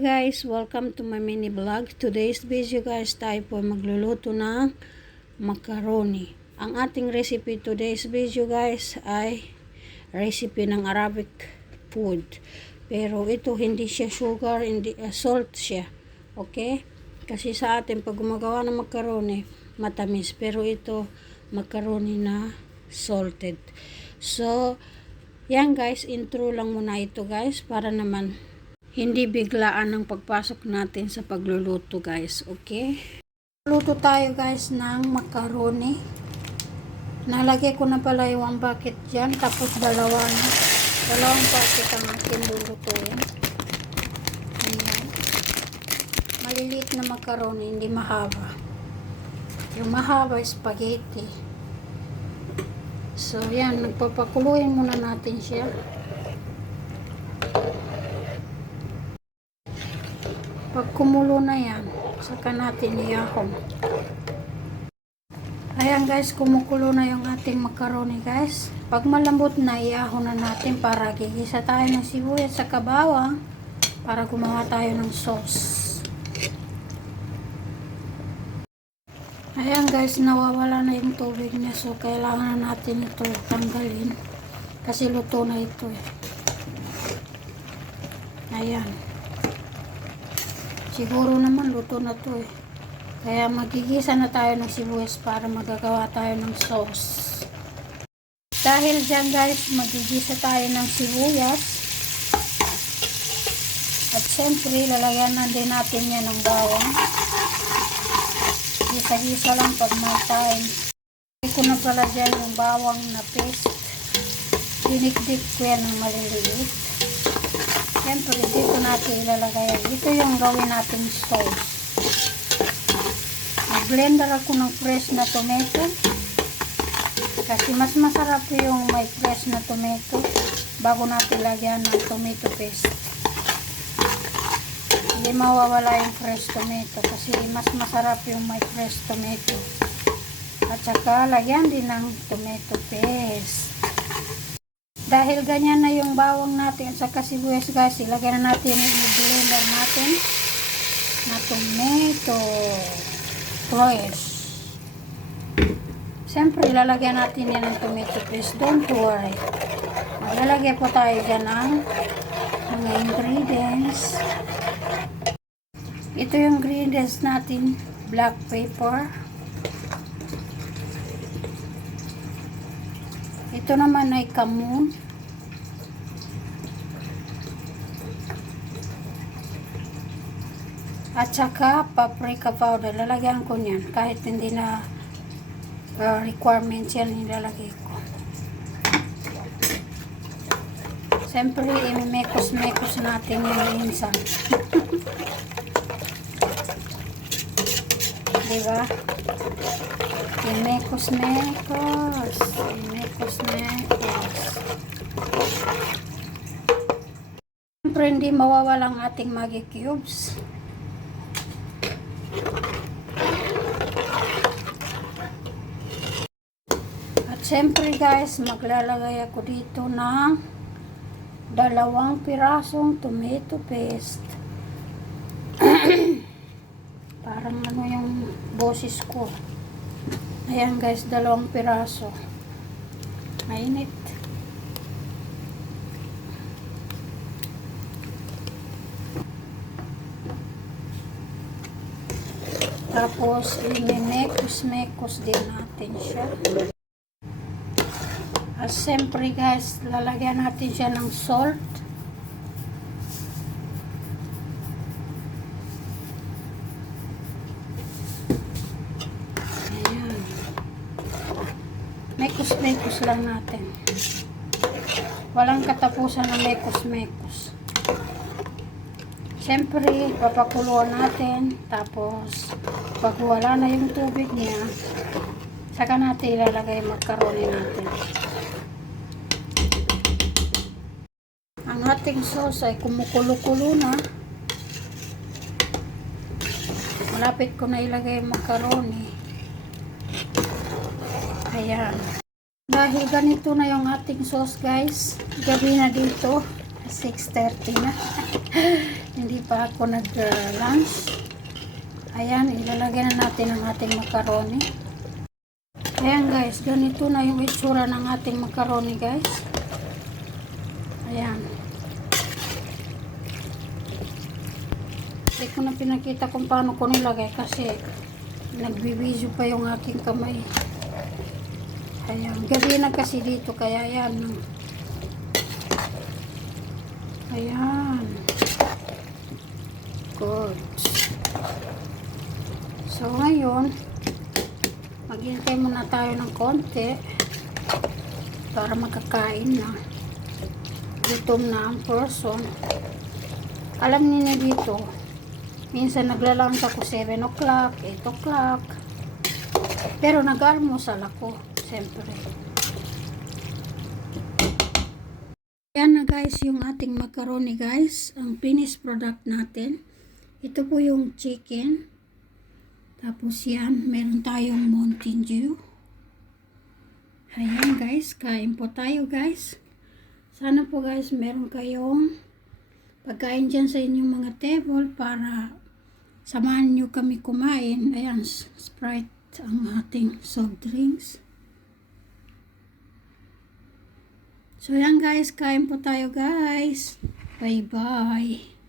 Hi guys, welcome to my mini vlog. Today's video guys, tayo po magluluto ng macaroni. Ang ating recipe today's video guys ay recipe ng Arabic food. Pero ito hindi siya sugar, hindi salt siya. Okay? Kasi sa atin pag gumagawa ng macaroni, matamis. Pero ito macaroni na salted. So, yan guys, intro lang muna ito guys para naman hindi biglaan ang pagpasok natin sa pagluluto guys, okay? Luto tayo guys ng macaroni. Nalagay ko na pala yung bucket dyan, tapos dalawang bucket ang akin lulutuin. Ayan. Maliliit na macaroni, hindi mahaba. Yung mahaba spaghetti. So yan, nagpapakuluin muna natin siya. Pag kumulo na yan, saka natin iahon. Ayan guys, kumukulo na yung ating macaroni guys. Pag malambot na, iahon na natin para gigisa tayo ng sibuyas sa bawang para gumawa tayo ng sauce. Ayan guys, nawawala na yung tubig niya. So, kailangan na natin ito tanggalin. Kasi luto na ito eh. Ayan. Siguro naman luto na to eh. Kaya magigisa na tayo ng sibuyas para magagawa tayo ng sauce. Dahil dyan guys, magigisa tayo ng sibuyas. At syempre, lalagyan na din natin yan ng bawang. Gisa-gisa lang pag may time. Hindi ko na pala dyan yung bawang na paste. Dinikdik ko yan ng maliliit. Siyempre, dito natin ilalagay. Ito yung gawin natin sauce. Mag-blender ako ng fresh na tomato. Kasi mas masarap yung may fresh na tomato bago natin lagyan ng tomato paste. Hindi mawawala yung fresh tomato kasi mas masarap yung may fresh tomato. At saka lagyan din ng tomato paste. Dahil ganyan na yung bawang natin sa sibuyas guys, ilagay na natin yung blender natin na tomato fresh. Siyempre, ilalagyan natin yan ng tomato paste. Don't worry. Maglalagay po tayo dyan ng mga ingredients. Ito yung ingredients natin. Black pepper. Ito naman ay kamon. At saka paprika powder. Lalagyan ko niyan. Kahit hindi na requirements yan, nilalagay ko. Siyempre, imimekos-mekos natin yung minsan. Diba? Imekos-mekos. Imekos-mekos. Siyempre, hindi mawawala ang ating Maggi cubes. At siyempre guys, maglalagay ako dito ng 2 pirasong tomato paste. Parang ano yung boses ko. Ayan guys, 2 piraso. Mainit. Tapos, imimekos-mekos din natin siya. At siyempre guys, lalagyan natin siya ng salt. Ayan. Mekos-mekos lang natin. Walang katapusan ng mekos-mekos. Siyempre, papakuluan natin. Tapos, pag wala na yung tubig niya, saka natin ilalagay yung macaroni natin. Ang ating sauce ay kumukulo-kulo na. Malapit ko na ilagay yung macaroni. Ayan. Dahil ganito na yung ating sauce guys, gabi na dito. 6:30 na. hindi pa ako nag-lunch. Ayan, ilalagay na natin ang ating macaroni. Ayan guys, ganito na yung itsura ng ating macaroni guys. Ayan. Hindi ko na pinakita kung paano ko nilagay kasi nagbibidyo pa yung aking kamay. Ayan, gabi na kasi dito kaya ayan. Ayan. Good. So ngayon, maghintay muna tayo ng konti para makakain na. Gutom na ang person. Alam niyo dito, minsan naglalunch ako 7 o'clock, 8 o'clock. Pero nag-almusal ako, siyempre. Yan na guys, yung ating macaroni guys, ang finished product natin. Ito po yung chicken. Tapos yan, meron tayong Mountain Dew. Ayan guys, kain po tayo guys. Sana po guys, meron kayong pagkain dyan sa inyong mga table para samahan nyo kami kumain. Ayan, Sprite ang ating soft drinks. So yan guys, kain po tayo guys. Bye bye.